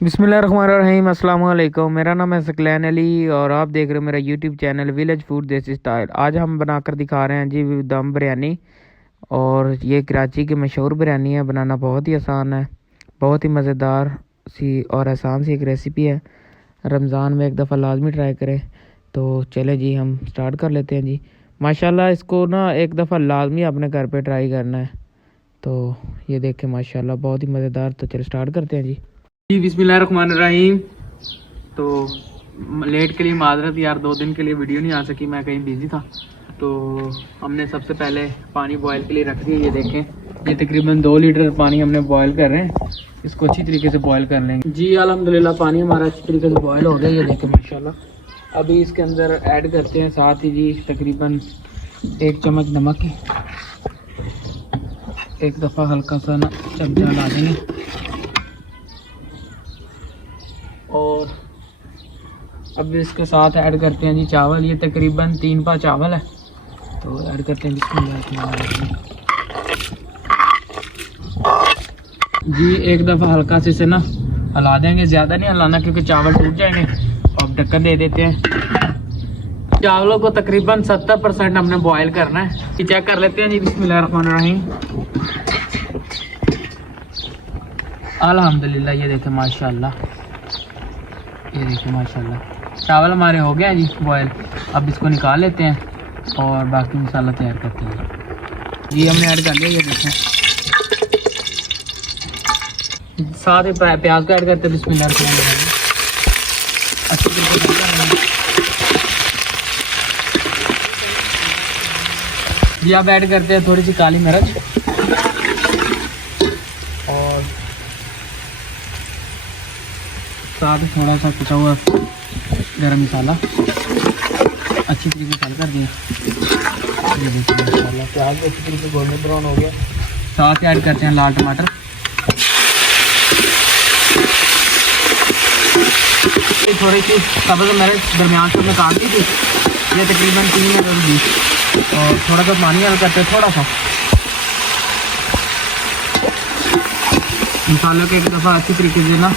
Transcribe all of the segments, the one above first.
बिस्मिल्लाहिर्रहमानिर्रहीम, अस्सलाम वालेकुम। मेरा नाम है सकलैन अली और आप देख रहे हो मेरा यूट्यूब चैनल विलेज फूड देसी स्टाइल। आज हम बनाकर दिखा रहे हैं जी दम बिरयानी। और ये कराची की मशहूर बिरयानी है, बनाना बहुत ही आसान है, बहुत ही मज़ेदार सी और आसान सी एक रेसिपी है। रमज़ान में एक दफ़ा लाजमी ट्राई करें। तो चले जी हम स्टार्ट कर लेते हैं जी। माशाल्लाह इसको ना एक दफ़ा लाजमी अपने घर पे ट्राई करना है। तो ये देखें माशाल्लाह बहुत ही मज़ेदार। तो चलो स्टार्ट करते हैं जी। बिस्मिल्लाहिर्रहमानिर्रहीम। तो लेट के लिए माजरत यार, 2 दिन के लिए वीडियो नहीं आ सकी, मैं कहीं बिजी था। तो हमने सबसे पहले पानी बॉयल के लिए रख दिया। ये देखें, ये तकरीबन 2 लीटर पानी हमने बॉयल कर रहे हैं। इसको अच्छी तरीके से बॉयल कर लेंगे जी। अल्हम्दुलिल्लाह पानी हमारा अच्छी तरीके से बॉयल हो गया। ये देखें माशाल्लाह। अभी इसके अंदर ऐड करते हैं साथ ही जी तकरीबन 1 चम्मच नमक, एक दफ़ा हल्का सा ना चमचा ला देंगे। और अब इसके साथ ऐड करते हैं जी चावल। ये तकरीबन 3 पा चावल है। तो ऐड करते हैं जी। एक दफ़ा हल्का से इसे ना हिला देंगे, ज़्यादा नहीं हिलाना क्योंकि चावल टूट जाएंगे। अब ढक्कन दे देते हैं। चावलों को तकरीबन 70% हमने बॉयल करना है। ये चेक कर लेते हैं जी। बिस्मिल्लाहिर्रहमानिर्रहीम। अल्हम्दुलिल्लाह ये देखें माशाल्लाह, ये देखिए माशाल्लाह चावल हमारे हो गए हैं जी बॉयल। अब इसको निकाल लेते हैं और बाकी मसाला तैयार करते हैं जी। हमने ऐड कर लिया, ये देखें। साथ ही प्याज को ऐड करते हैं। बिस्मिल्लाह अच्छी तरीके से जी। अब ऐड करते हैं थोड़ी सी काली मिर्च और साथ ही थोड़ा सा कुचा हुआ गरम मसाला अच्छी तरीके से कर दिया। ये देखिए माशाल्लाह प्याज भी अच्छी तरीके से गोल्डन ब्राउन हो गया। साथ ही ऐड करते हैं लाल टमाटर। थोड़ी सी सब्ज़ मिर्च दरमियान से हमने काट दी थी, ये तकरीबन 3 मिनट दी। और थोड़ा सा पानी ऐड करते हैं, थोड़ा सा मसालों को एक दफ़ा अच्छी तरीके से ना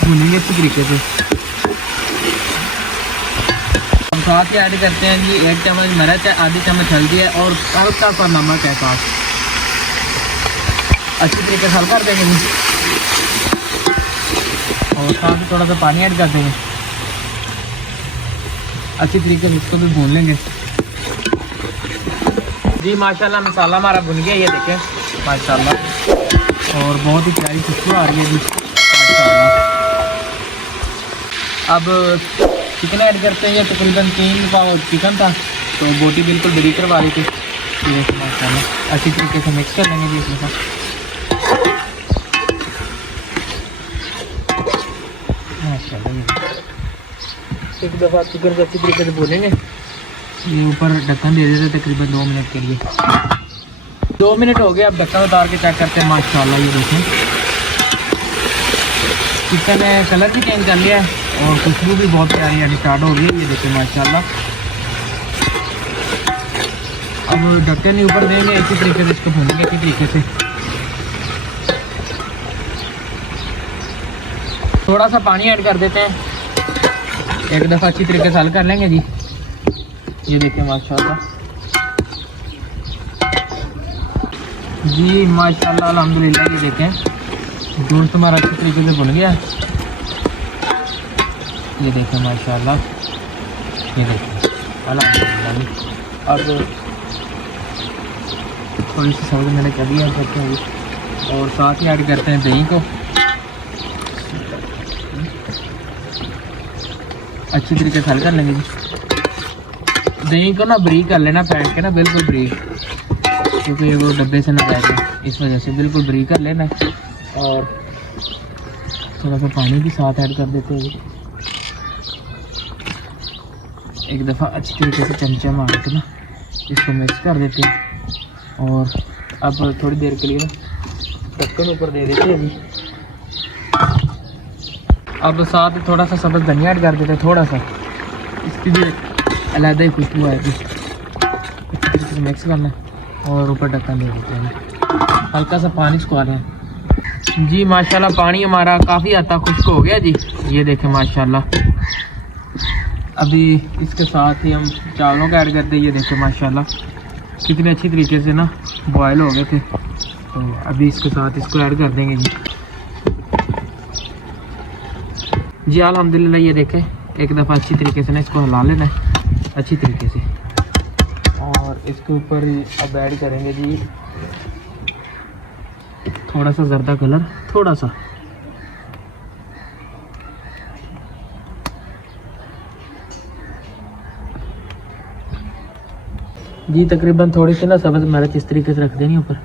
भूनेंगे अच्छी तरीके से। हम साथ ही ऐड करते हैं जी 1 चम्मच मिर्च है, आधी चम्मच हल्दी है और हल्का सा नमक है साथ। अच्छी तरीके से हल कर देंगे जी। और साथ ही थोड़ा सा पानी ऐड कर देंगे, अच्छी तरीके से इसको भी भून लेंगे जी। माशाल्लाह मसाला हमारा भुन गया, ये देखें माशाल्लाह। और बहुत ही प्यारी खुशबू आ रही है जी माशाल्लाह। अब चिकन ऐड करते हैं। ये तकरीबन 3 पाव चिकन था, तो बोटी बिल्कुल बड़ी करवा रही थी। माशाल्लाह अच्छी तरीके से मिक्स कर लेंगे जी इसमें से। माशाल्लाह एक दफ़ा चिकन को अच्छी तरीके से भूनेंगे। ये ऊपर ढक्कन दे देते तकरीबन 2 मिनट के लिए। 2 मिनट हो गए। अब ढक्कन उतार के चेक करते हैं। माशाल्लाह ये देखें चिकन ने कलर भी चेंज कर लिया है और खुशबू भी बहुत प्यारी आनी स्टार्ट हो गई है। ये देखें माशाल्लाह। अब ढक्कन ऊपर देंगे, इसी तरीके से इसको भूनेंगे इसी तरीके से। थोड़ा सा पानी ऐड कर देते हैं, एक दफ़ा अच्छी तरीके से हल कर लेंगे जी। ये देखिए माशाल्लाह जी माशाल्लाह अल्हम्दुलिल्लाह। ये देखें दूध हमारा अच्छी तरीके से भुन गया। ये देखें माशाल्लाह, ये देखें अल्हम्दुलिल्लाह। अब थोड़ी सी सब्ज़ी मैंने कर दिया करते हैं और साथ ही ऐड करते हैं दही को। अच्छी तरीके से हल कर लेंगे जी। दही को ना ब्रीक कर लेना, फेंट के ना बिल्कुल ब्रीक, क्योंकि वो डब्बे से ना बैठे, इस वजह से बिल्कुल ब्रीक कर लेना। और थोड़ा सा पानी भी साथ ऐड कर देते हैं। एक दफ़ा अच्छी तरीके से चमचा मार के ना इसको मिक्स कर देते हैं। और अब थोड़ी देर के लिए ना ढक्कन ऊपर दे देते हैं जी। अब साथ ही थोड़ा सा सब्ज़ धनिया ऐड कर देते हैं, थोड़ा सा, इसकी भी अलग ही खुशबू आएगी। अच्छी तरीके से मिक्स करना और ऊपर ढक्कन दे देते हैं। हल्का सा पानी सुखा लें जी माशाल्लाह पानी हमारा काफ़ी हद तक खुश्क हो गया जी। ये देखें माशाल्लाह। अभी इसके साथ ही हम चावलों का ऐड करते हैं। ये देखें माशाल्लाह कितने अच्छी तरीके से ना बॉयल हो गए थे। तो अभी इसके साथ इसको ऐड कर देंगे जी। जी अल्हम्दुलिल्लाह ये देखें एक दफ़ा अच्छी तरीके से ना इसको हिला लेना है अच्छी तरीके से। और इसके ऊपर अब ऐड करेंगे जी थोड़ा सा जर्दा कलर, थोड़ा सा। जी तकरीबन थोड़ी सी ना सब्ज़ मिर्च इस तरीके से रख देनी ऊपर।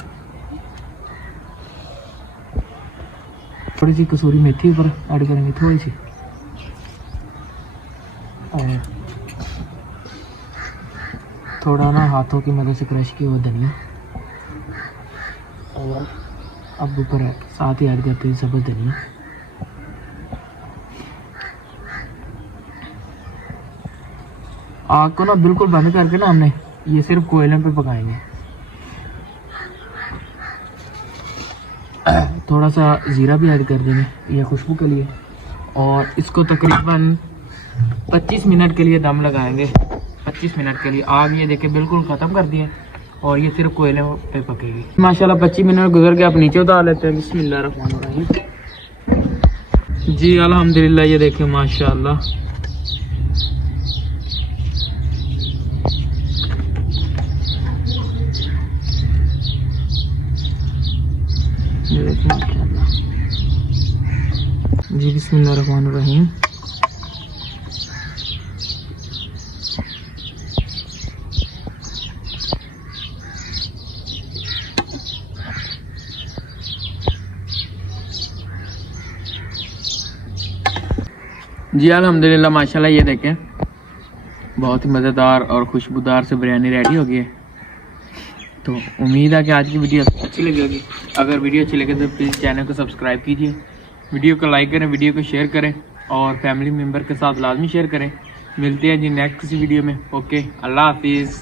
थोड़ी सी कसूरी मेथी ऊपर ऐड करेंगे थोड़ी सी। और थोड़ा ना हाथों की मदद से क्रश की हुआ धनिया। और अब ऊपर साथ ही ऐड करते हैं सब्ज़ धनिया। आग को ना बिल्कुल बंद करके ना हमने ये सिर्फ कोयले पे पकाएंगे। थोड़ा सा ज़ीरा भी ऐड कर देंगे ये खुशबू के लिए। और इसको तकरीबन 25 मिनट के लिए दम लगाएंगे। 25 मिनट के लिए। आग ये देखे बिल्कुल ख़त्म कर दिए और ये सिर्फ कोयले पे पकेगी माशाल्लाह। 25 मिनट गुजर के आप नीचे उतार लेते हैं। बिस्मिल्लाहिर्रहमानिर्रहीम। जी अल्हम्दुलिल्लाह ये देखें माशाल्लाह। ये देखें माशाल्लाह। जी बिस्मिल्लाहिर्रहमानिर्रहीम। जी अल्हम्दुलिल्लाह माशाल्लाह ये देखें बहुत ही मज़ेदार और खुशबूदार से बिरयानी रेडी हो गई है। तो उम्मीद है कि आज की वीडियो अच्छी लगी होगी। अगर वीडियो अच्छी लगे तो प्लीज़ चैनल को सब्सक्राइब कीजिए, वीडियो को लाइक करें, वीडियो को शेयर करें और फैमिली मेम्बर के साथ लाजमी शेयर करें। मिलते हैं जी नेक्स्ट किसी वीडियो में। ओके अल्लाह हाफिज़।